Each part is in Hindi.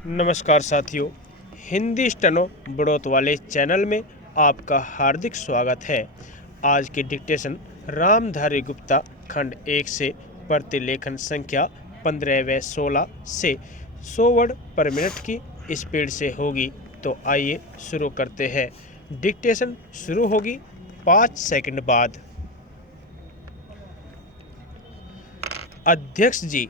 नमस्कार साथियों, हिंदी स्टेनो बढ़ोत वाले चैनल में आपका हार्दिक स्वागत है। आज की डिक्टेशन रामधारी गुप्ता खंड 1 से प्रतिलेखन संख्या 15 व 16 से 100 वर्ड पर मिनट की स्पीड से होगी। तो आइए शुरू करते हैं। डिक्टेशन शुरू होगी 5 सेकंड बाद। अध्यक्ष जी,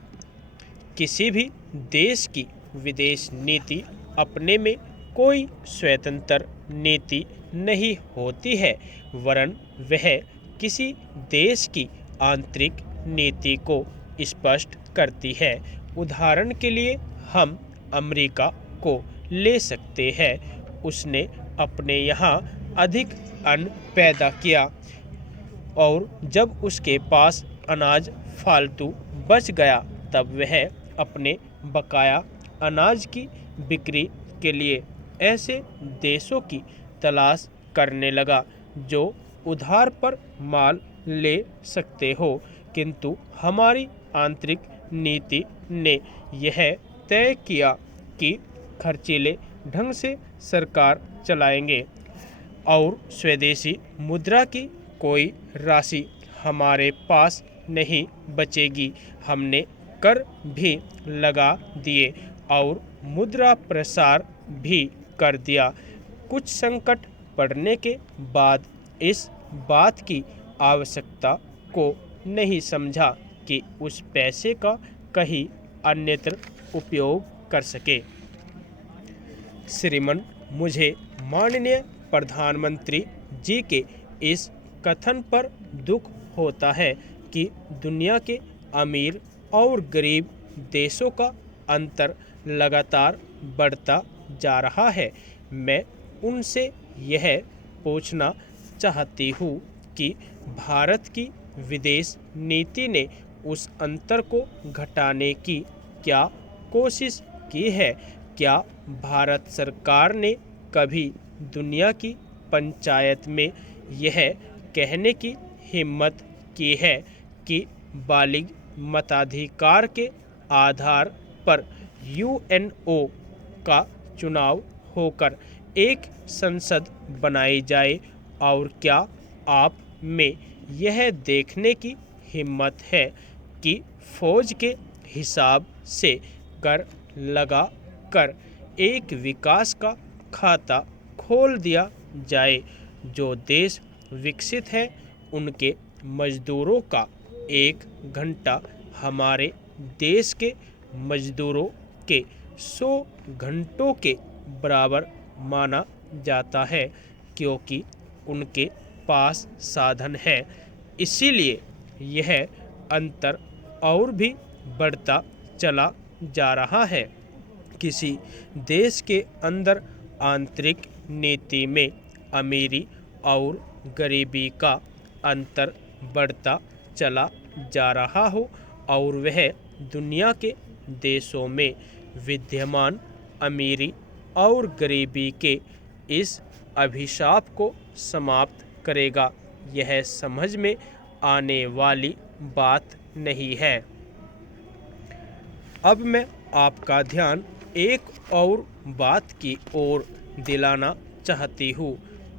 किसी भी देश की विदेश नीति अपने में कोई स्वतंत्र नीति नहीं होती है, वरन वह किसी देश की आंतरिक नीति को स्पष्ट करती है। उदाहरण के लिए हम अमेरिका को ले सकते हैं। उसने अपने यहाँ अधिक अन्न पैदा किया और जब उसके पास अनाज फालतू बच गया तब वह अपने बकाया अनाज की बिक्री के लिए ऐसे देशों की तलाश करने लगा जो उधार पर माल ले सकते हो। किंतु हमारी आंतरिक नीति ने यह तय किया कि खर्चीले ढंग से सरकार चलाएंगे और स्वदेशी मुद्रा की कोई राशि हमारे पास नहीं बचेगी। हमने कर भी लगा दिए और मुद्रा प्रसार भी कर दिया। कुछ संकट पड़ने के बाद इस बात की आवश्यकता को नहीं समझा कि उस पैसे का कहीं अन्यत्र उपयोग कर सके। श्रीमान, मुझे माननीय प्रधानमंत्री जी के इस कथन पर दुख होता है कि दुनिया के अमीर और गरीब देशों का अंतर लगातार बढ़ता जा रहा है। मैं उनसे यह पूछना चाहती हूँ कि भारत की विदेश नीति ने उस अंतर को घटाने की क्या कोशिश की है? क्या भारत सरकार ने कभी दुनिया की पंचायत में यह कहने की हिम्मत की है कि बालिग मताधिकार के आधार पर यूएनओ का चुनाव होकर एक संसद बनाई जाए? और क्या आप में यह देखने की हिम्मत है कि फौज के हिसाब से कर लगा कर एक विकास का खाता खोल दिया जाए? जो देश विकसित है उनके मजदूरों का 1 घंटा हमारे देश के मजदूरों के 100 घंटों के बराबर माना जाता है, क्योंकि उनके पास साधन है। इसीलिए यह अंतर और भी बढ़ता चला जा रहा है। किसी देश के अंदर आंतरिक नीति में अमीरी और गरीबी का अंतर बढ़ता चला जा रहा हो और वह दुनिया के देशों में विद्यमान अमीरी और गरीबी के इस अभिशाप को समाप्त करेगा, यह समझ में आने वाली बात नहीं है। अब मैं आपका ध्यान एक और बात की ओर दिलाना चाहती हूँ।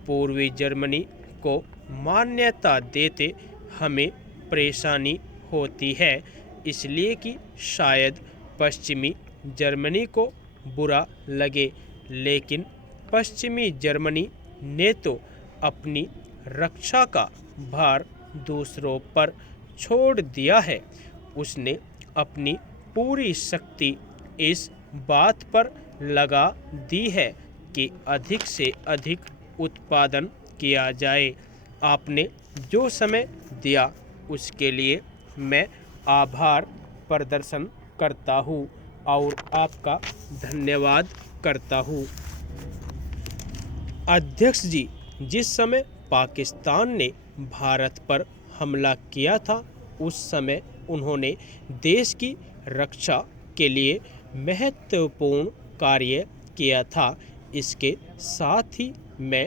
पूर्वी जर्मनी को मान्यता देते हमें परेशानी होती है, इसलिए कि शायद पश्चिमी जर्मनी को बुरा लगे, लेकिन पश्चिमी जर्मनी ने तो अपनी रक्षा का भार दूसरों पर छोड़ दिया है। उसने अपनी पूरी शक्ति इस बात पर लगा दी है कि अधिक से अधिक उत्पादन किया जाए। आपने जो समय दिया उसके लिए मैं आभार प्रदर्शन करता हूँ और आपका धन्यवाद करता हूँ। अध्यक्ष जी, जिस समय पाकिस्तान ने भारत पर हमला किया था उस समय उन्होंने देश की रक्षा के लिए महत्वपूर्ण कार्य किया था। इसके साथ ही मैं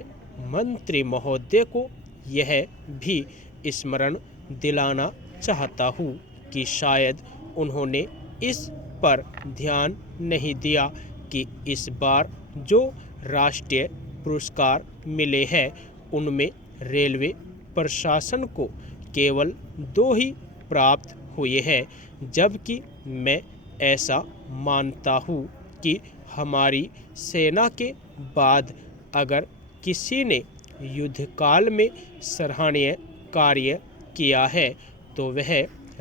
मंत्री महोदय को यह भी स्मरण दिलाना चाहता हूँ कि शायद उन्होंने इस पर ध्यान नहीं दिया कि इस बार जो राष्ट्रीय पुरस्कार मिले हैं उनमें रेलवे प्रशासन को केवल 2 ही प्राप्त हुए हैं, जबकि मैं ऐसा मानता हूँ कि हमारी सेना के बाद अगर किसी ने युद्धकाल में सराहनीय कार्य किया है तो वह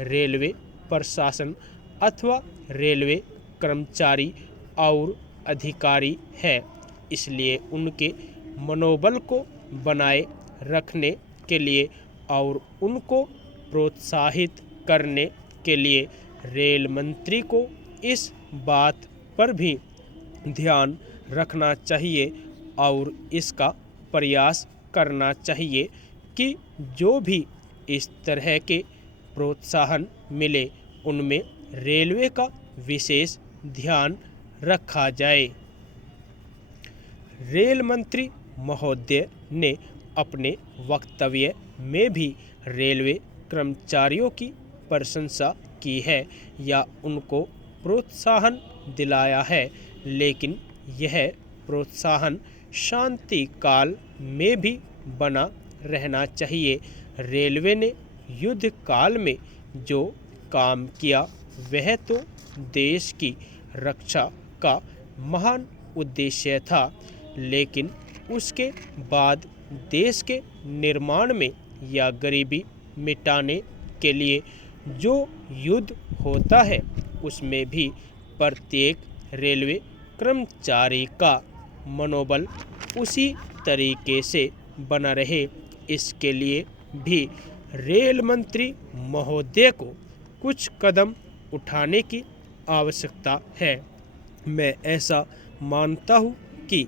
रेलवे प्रशासन अथवा रेलवे कर्मचारी और अधिकारी है। इसलिए उनके मनोबल को बनाए रखने के लिए और उनको प्रोत्साहित करने के लिए रेल मंत्री को इस बात पर भी ध्यान रखना चाहिए और इसका प्रयास करना चाहिए कि जो भी इस तरह के प्रोत्साहन मिले उनमें रेलवे का विशेष ध्यान रखा जाए। रेल मंत्री महोदय ने अपने वक्तव्य में भी रेलवे कर्मचारियों की प्रशंसा की है या उनको प्रोत्साहन दिलाया है, लेकिन यह प्रोत्साहन शांति काल में भी बना रहना चाहिए। रेलवे ने युद्ध काल में जो काम किया वह तो देश की रक्षा का महान उद्देश्य था, लेकिन उसके बाद देश के निर्माण में या गरीबी मिटाने के लिए जो युद्ध होता है उसमें भी प्रत्येक रेलवे कर्मचारी का मनोबल उसी तरीके से बना रहे, इसके लिए भी रेल मंत्री महोदय को कुछ कदम उठाने की आवश्यकता है। मैं ऐसा मानता हूँ कि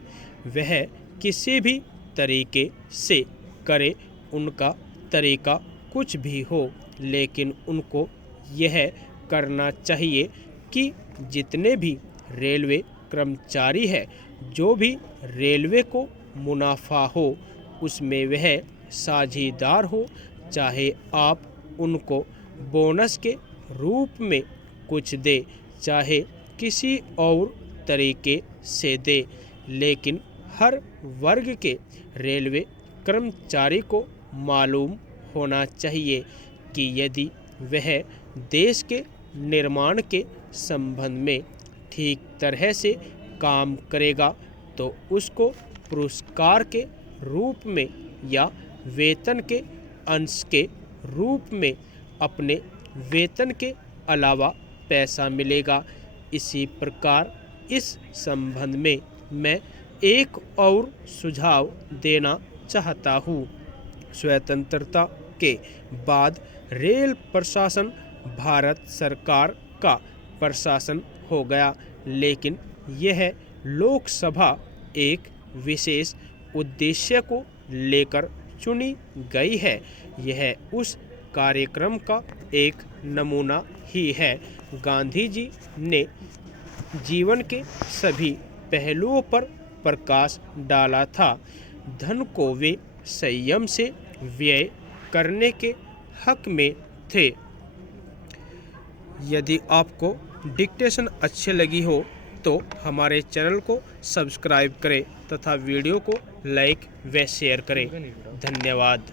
वह किसी भी तरीके से करे, उनका तरीका कुछ भी हो, लेकिन उनको यह करना चाहिए कि जितने भी रेलवे कर्मचारी हैं, जो भी रेलवे को मुनाफा हो उसमें वह साझेदार हो, चाहे आप उनको बोनस के रूप में कुछ दे, चाहे किसी और तरीके से दे, लेकिन हर वर्ग के रेलवे कर्मचारी को मालूम होना चाहिए कि यदि वह देश के निर्माण के संबंध में ठीक तरह से काम करेगा तो उसको पुरस्कार के रूप में या वेतन के अंश के रूप में अपने वेतन के अलावा पैसा मिलेगा। इसी प्रकार इस संबंध में मैं एक और सुझाव देना चाहता हूँ। स्वतंत्रता के बाद रेल प्रशासन भारत सरकार का प्रशासन हो गया, लेकिन यह लोकसभा एक विशेष उद्देश्य को लेकर चुनी गई है। यह उस कार्यक्रम का एक नमूना ही है। गांधी जी ने जीवन के सभी पहलुओं पर प्रकाश डाला था। धन को वे संयम से व्यय करने के हक में थे। यदि आपको डिक्टेशन अच्छी लगी हो तो हमारे चैनल को सब्सक्राइब करें तथा वीडियो को लाइक व शेयर करें। धन्यवाद।